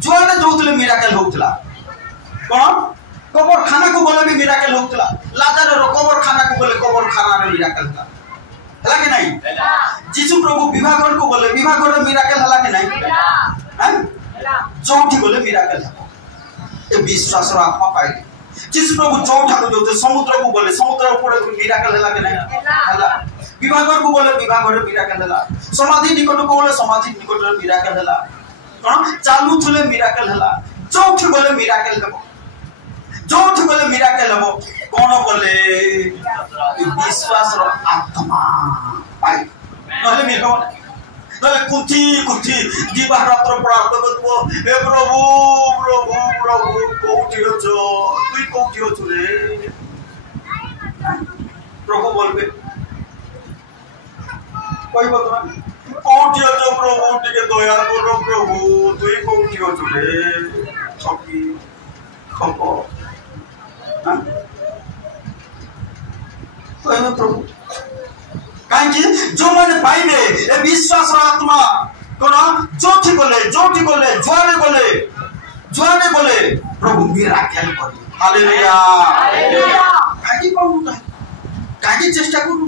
जोने जोतले मिराकल होतला कोन कबर खाना को बोले भी मिराकल होतला लाजर रो कबर खाना को बोले कबर खाना रे मिराकल था हला कि नहीं यीशु प्रभु विवाह घर को बोले विवाह घर रे मिराकल हला कि नहीं हैं जोठी बोले मिराकल ए विश्वास आत्मा पाइले जिस प्रभु चौठा को जो समुद्र को बोले समुद्र ऊपर मिराकल हैला के नहीं हैला विवाह को बोले विवाह रे मिराकल हैला समाधि निकट को बोले समाधि निकट रे मिराकल हैला कोन चालू थले मिराकल हैला चौठ बोले मिराकल हेबो चौठ बोले मिराकल हेबो कोन बोले विश्वास रो आत्मा पाइ नले मिलो नले कुथी दिवा रात्र प्रार्थना करबो हे प्रभु प्रभु प्रभु कोठी अछो तुई कोठी अछु रे प्रभु बोलबे कहबो तुम कोठी अछो प्रभु टिके दया करो प्रभु तुई कोठी अछु रे छकी खपो हां कहबो प्रभु काहे जो मैंने पाइबे ए विश्वास आत्मा कोन जोठी बोले जुआरे बोले प्रभु मिराकल कर हालेलुया हालेलुया काहे कहू काहे चेष्टा करू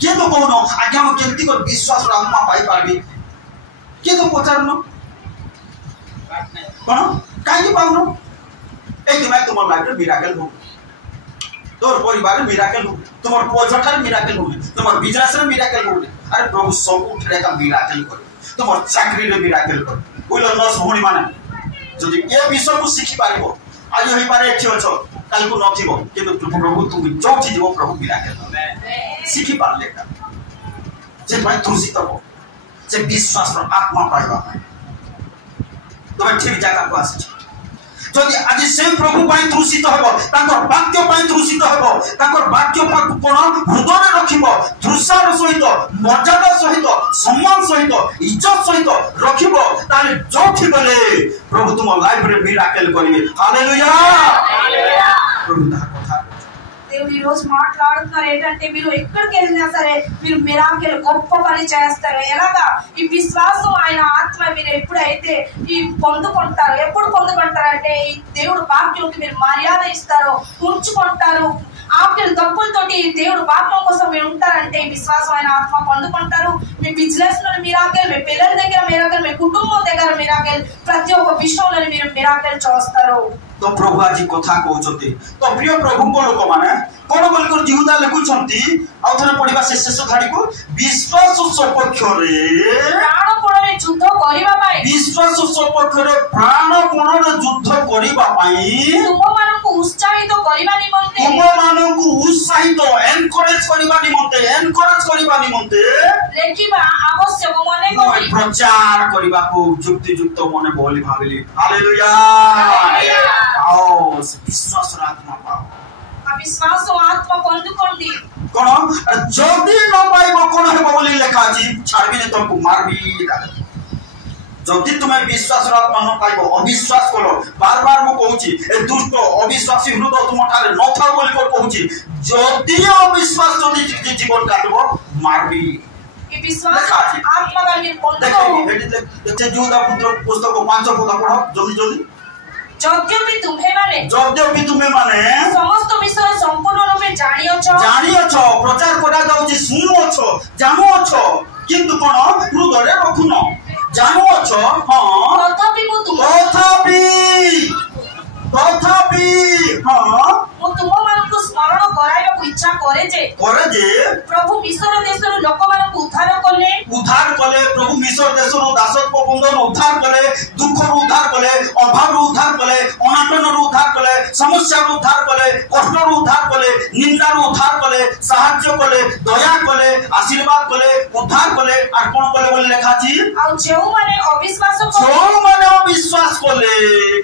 के तो कहनो आगे हम केंती को विश्वास आत्मा पाई पाबी के तो पचारनो कोन काहे पाउनो ए तुम्हारे तुम लाइफ रे मिराकल हो तोर परिवार मिराकल हो तुम्हार पोजठार मिराकल हो तुम्हार बिजनेस रे मिराकल हो अरे प्रभु सब उठरे का मिराकल कर तुम्हार चाकरी रे मिराकल कर ओइलो नस होनी माने जदि ए विषय को सिखि पारिबो आज होई पारे एठी अछो काल को नथिबो किंतु प्रभु तुम जोठी जीवो प्रभु मिराकल सिखि पारले का जे भाई तुलसी तबो जे विश्वास रो आत्मा पाइबा तुम ठीक जगह को आसी जदि आज से प्रभु पाई तृषित हेबो ताकर वाक्य पाई तृषित हेबो ताकर वाक्य पाक कोन हृदय रखिबो तृषार सहित मर्यादा सहित सम्मान सहित इज्जत सहित रखिबो ताले जोठी गले प्रभु तुम लाइफ रे मिराकल करिवे हालेलुया हालेलुया प्रभु ता कथा దేవుడు ఈ రోజు మాట్లాడుతున్నారు ఏంటంటే మీరు ఎక్కడికి వెళ్ళినా సరే మీరు మిరాకిల్ గొప్ప పని చేస్తారు ఎలాగా ఈ విశ్వాసం ఆయన ఆత్మ మీరు ఎప్పుడైతే ఈ పొందుకుంటారు ఎప్పుడు పొందుకుంటారంటే ఈ దేవుడు వాక్యంకి మీరు మర్యాద ఇస్తారు ఉంచుకుంటారు ఆప్తులు తప్పులతోటి దేవుడు వాక్యం కోసం మీరు ఉంటారంటే ఈ విశ్వాసం ఆయన ఆత్మ పొందుకుంటారు మీ బిజినెస్ లో మిరాకిల్ మీ పిల్లల దగ్గర మిరాకిల్ మీ కుటుంబం దగ్గర మిరాకిల్ ప్రతి ఒక్క విషయంలో మీరు మిరాకిల్ చూస్తారు तो प्रभु आज कथा कहउछथि तो प्रिय प्रभु को लोक माने कोन बोल कर जीवदा लेखुछंती आ थरे पढिबा शेष धाडी को विश्वास सपक्ष रे प्राण कोणरे युद्ध करिबा पाई विश्वास सपक्ष रे प्राण कोणरे युद्ध करिबा पाई तुम मानकु उत्साहित करिबा निमंते तुम मानकु उत्साहित एनकरेज करिबा निमंते लेखिबा आवश्यक मने करी प्रचार करिबा को युक्ति युक्त मने बोली भाबिली हालेलुया हालेलुया आओ विश्वास आत्मा पाओ विश्वास आत्मा पंदुकोंडी कोन जदी न पाइबो कोन हेबो बोली लेखा अछि छाड़बी ने तुमको मारबी लेखा जदी तुम्हें विश्वास आत्मा न पाइबो अविश्वास करो बार-बार मु कहूची ए दुष्ट अविश्वासी हृदय तुम ठारे न थाओ बोली को कहूची जदी अविश्वास जदी जीवन काटबो मारबी ये विश्वास आत्मा का निर् पंदुको देखते जुदा पुत्र पुस्तक 5 पद पढ़ो जल्दी यद्यपि तुम्हें माने समस्त विषय संपूर्ण रूपे जानियछ प्रचार करा जाउची सुनुछ जानुछ किंतु कोन हृदय रे रखुन जानुछ हां तथापि हां मु तुम मानकु स्मरण कराइबा को इच्छा करे जे प्रभु मिस्र देशर लोक मानकु उद्धार कले प्रभु मिस्र देशर दासत्व बंधन उद्धार कले दुख रो उद्धार कले अभाव रो उद्धार कले अनाटन रो उद्धार कले समस्या रो उद्धार कले कष्ट रो उद्धार कले निंदा रो उद्धार कले सहाय्य कले दया कले आशीर्वाद कले उद्धार कले आ कोन कले बोली लेखा छी आ जेउ माने अविश्वास कले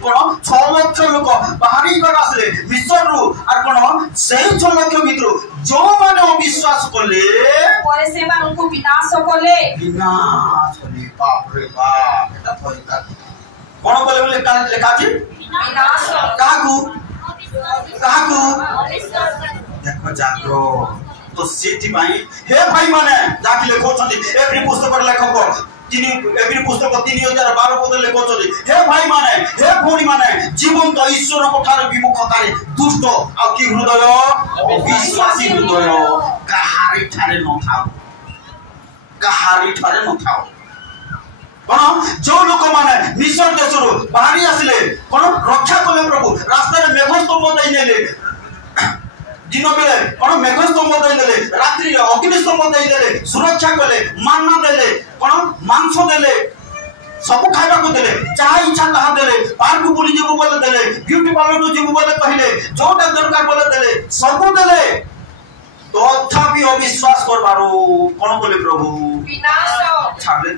कोन 6 लाख लोक बाहरी कर आसले मिस्र रो आ कोन सेही 6 लाख मित्र जो माने अविश्वास कले परे से मानकु विनाश कले बाप रे बाप एटा फरिता कोन बोले बोले लेखा छी विनाश काकू देखो जाग्रो तो सेठी भाई हे भाई माने जाकी लेखो छथि एवरी पुस्तक लेखक एवरी पुस्तक 3012 पद लेखो छथि हे भाई माने हे भोनी माने जीवन तो ईश्वर कोठार विमुखतारे दुष्ट आ की हृदय विश्वासी हृदय कहारी ठारे न थाओ कौन जो लोक माने मिस्र देश बाहरी आसिले कौन रक्षा कले प्रभु रास्ता रे मेघस्तंभ दई नेले दिन बेले कौन मेघस्तंभ दई देले रात्रि अग्निस्तंभ दई देले सुरक्षा कले मान्ना देले कौन मांस देले सब खाइबा को देले जहाँ इच्छा तहाँ देले पार्क को बुली जीवु बोले देले ब्यूटी पार्लर को जीवु बोले कहले जोटा दरकार बोले देले सब देले तथापि अविश्वास करबारो कौन बोले प्रभु विनाश छाड़े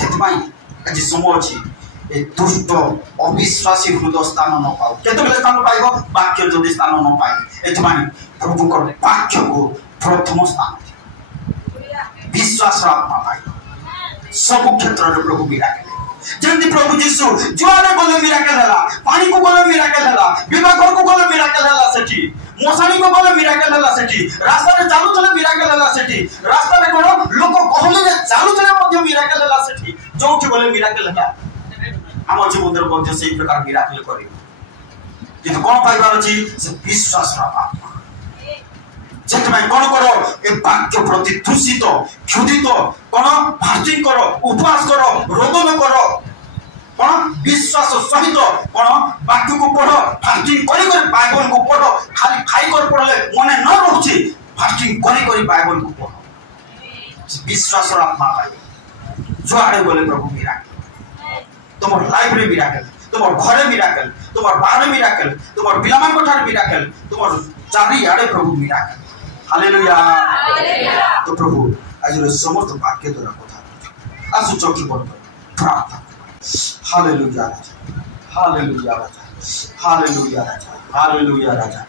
सेतमाई आज समय अछि ए दुष्ट अविश्वासी हृदय स्थान न पाओ केतबेले स्थान पाइबो वाक्य जदि स्थान न पाइ एतमाई प्रभु को वाक्य को प्रथम स्थान विश्वास आत्मा पाइ सब क्षेत्र रे प्रभु मिराकल जंती प्रभु यीशु जुआरे बोले मिराकल हला पानी को बोले मिराकल हला विवाह घर को बोले मिराकल हला सेठी मोसानी को बोले मिराकल हला सेठी रास्ता रे चालू चले मिराकल हला सेठी रास्ता रे कोन लोक कहले जे चालू चले मध्य मिराकल हला सेठी जोठी बोले मिराकल हला हम जीवन रे मध्य सेही प्रकार मिराकल करी किंतु कोन पाइबार अछि से विश्वास रा आत्मा जेतमे कोन करो ए वाक्य प्रति दूषित क्षुधित कोन फास्टिंग करो उपवास करो रोदन करो कोन विश्वास सहित कोन वाक्य को पढ़ो फास्टिंग करी करी बाइबल को पढ़ो खाली खाई कर पढ़ले मने न रहउची फास्टिंग करी करी बाइबल को पढ़ो विश्वास रा आत्मा पाई जोआड़े बोले प्रभु मिराकल तुमर लाइफ रे मिराकल तुमर घरे मिराकल तुमर बाहर मिराकल तुमर बिलामान कोठार मिराकल तुमर चारि आड़े प्रभु मिराकल हालेलुया तो प्रभु आज समस्त वाक्य द्वारा कथा आसु चौकी बंद प्रार्थना हालेलुया हालेलुया हालेलुया हालेलुया राजा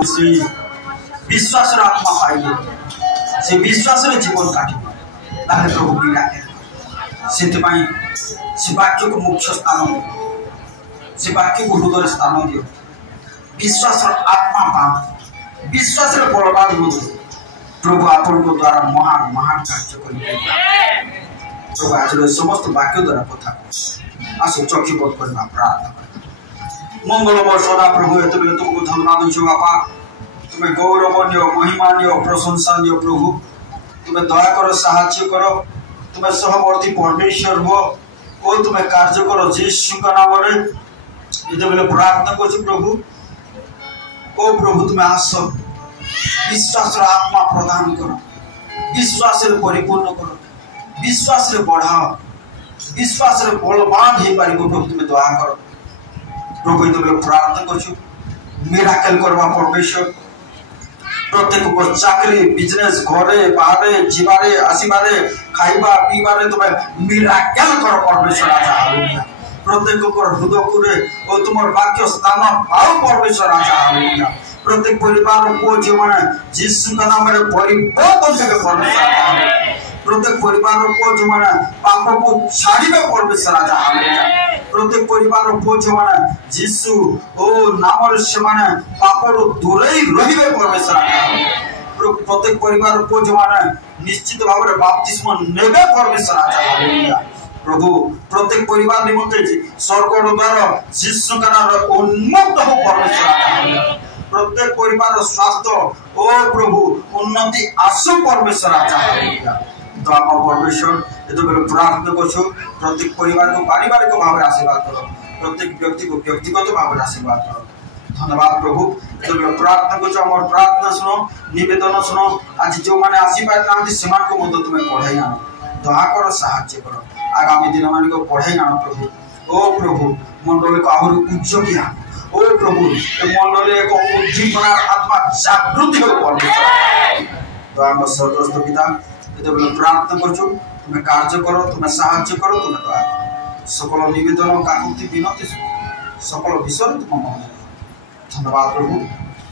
उसी विश्वास रा आत्मा पाइले से विश्वास रे जीवन काटिबो ताले प्रभु मिराकल सेते पई से वाक्य को मुख्य स्थान दियो से वाक्य को हृदय स्थान दियो विश्वास रा आत्मा पा विश्वास रे बलवान हो प्रभु आपन को द्वारा महान महान कार्य करिबे प्रभु आज समस्त वाक्य द्वारा कथा आसु चक्षु बंद करना प्रार्थना मंगलमय सदा प्रभु एते बेले तुमको धन्यवाद देछु बापा तुम्हें गौरवनीय महिमानीय प्रशंसनीय प्रभु तुम्हें दया करो साहाय्य करो तुम्हें सहवर्ती परमेश्वर हो ओ तुम्हें कार्य करो यीशु का नाम रे एते बेले प्रार्थना करछु प्रभु ओ प्रभु तुम्हें आस विश्वास रा आत्मा प्रदान करो विश्वास रे परिपूर्ण करो विश्वास रे बढ़ाओ विश्वास रे बलवान हे पारिबो प्रभु तुम्हें दया करो प्रभु तुम्हें प्रार्थना करछु मिराकल करवा परमेश्वर प्रत्येक को चाकरी बिजनेस घरे बाहरे जीवारे आसीबारे खाइबा पीबारे तुम्हें मिराकल करो परमेश्वर आजा हालेलुया प्रत्येक को हृदय कुरे ओ तुमर वाक्य स्थान पाओ परमेश्वर आजा हालेलुया प्रत्येक परिवार को जीवन यीशु का नाम रे परिवर्तन के परमेश्वर आजा प्रत्येक परिवार को जीवन पाप को छाड़ीबे परमेश्वर आजा हालेलुया प्रत्येक परिवार को जीवन यीशु ओ नाम रे से माने पाप रो दूरई रहिबे परमेश्वर आजा प्रत्येक परिवार को जीवन निश्चित भाव रे बपतिस्मा नेबे परमेश्वर आजा हालेलुया प्रभु प्रत्येक परिवार निमंत्रण स्वर्ग द्वार यीशु का नाम उन्मुक्त हो परमेश्वर आजा प्रत्येक परिवार स्वास्थ्य ओ प्रभु उन्नति आसु परमेश्वर आजा हालेलुया दया परमेश्वर एतो बेले प्रार्थना करछु प्रत्येक परिवार को पारिवारिक भाव रे आशीर्वाद करो प्रत्येक व्यक्ति को व्यक्तिगत भाव रे आशीर्वाद करो धन्यवाद प्रभु एतो बेले प्रार्थना करछु हमर प्रार्थना सुनो निवेदन सुनो आज जो माने आशीर्वाद तांती समान को मदद तुम्हें पढ़ाई आनो दया करो साहाय्य करो आगामी दिन मान को पढ़ाई आनो प्रभु ओ प्रभु मंडल को और उच्च किया ओ प्रभु ए मंडल एक उद्दीपना आत्मा जागृति हो परमेश्वर दया सर्वस्व पिता एते बेले प्रार्थना करछु तुम्हें कार्य करो तुम्हें साहाय्य करो तुम्हें दया करो सकल निवेदन काकुति विनती सकल विषय तुम मन धन्यवाद प्रभु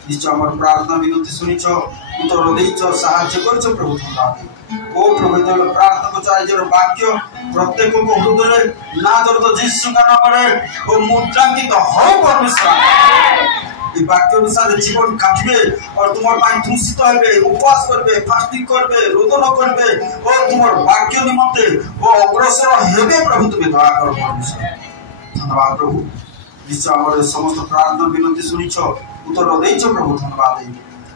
निश्चय हमर प्रार्थना विनती सुनिछ उत्तर देइछ साहाय्य करछ प्रभु धन्यवाद ओ प्रभु तेरे प्रार्थना को चाहे जो वाक्य प्रत्येक को हृदय ना दर्द यीशु का नाम रे ओ मुद्रांकित हो परमेश्वर ये वाक्य अनुसार जीवन काटबे और तुमर पाई दूषित होबे उपवास करबे फास्टिंग करबे रोदन करबे और तुमर वाक्य निमंते ओ अग्रसर हेबे प्रभु तुम्हें दया करो परमेश्वर धन्यवाद प्रभु निश्चय हमर समस्त प्रार्थना विनती सुनिछ उत्तर देइछ प्रभु धन्यवाद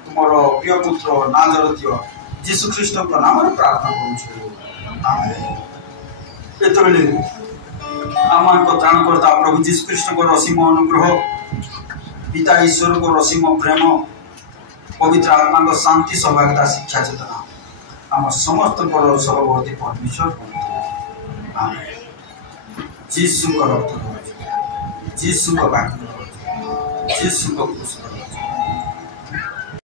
तुमर प्रिय पुत्र नाजरतिय यीशु ख्रीष्ट का नाम प्रार्थना करूँ आमेन। एतबेले आमान को त्राणकर्ता प्रभु जीशु कृष्ण को रसीम अनुग्रह पिता ईश्वर को रसीम प्रेम पवित्र आत्मा को शांति सौभाग्यता शिक्षा चेतना आम समस्त सहवर्ती परमेश्वर जीशु को रक्त जीशु को वाक्य जीशु को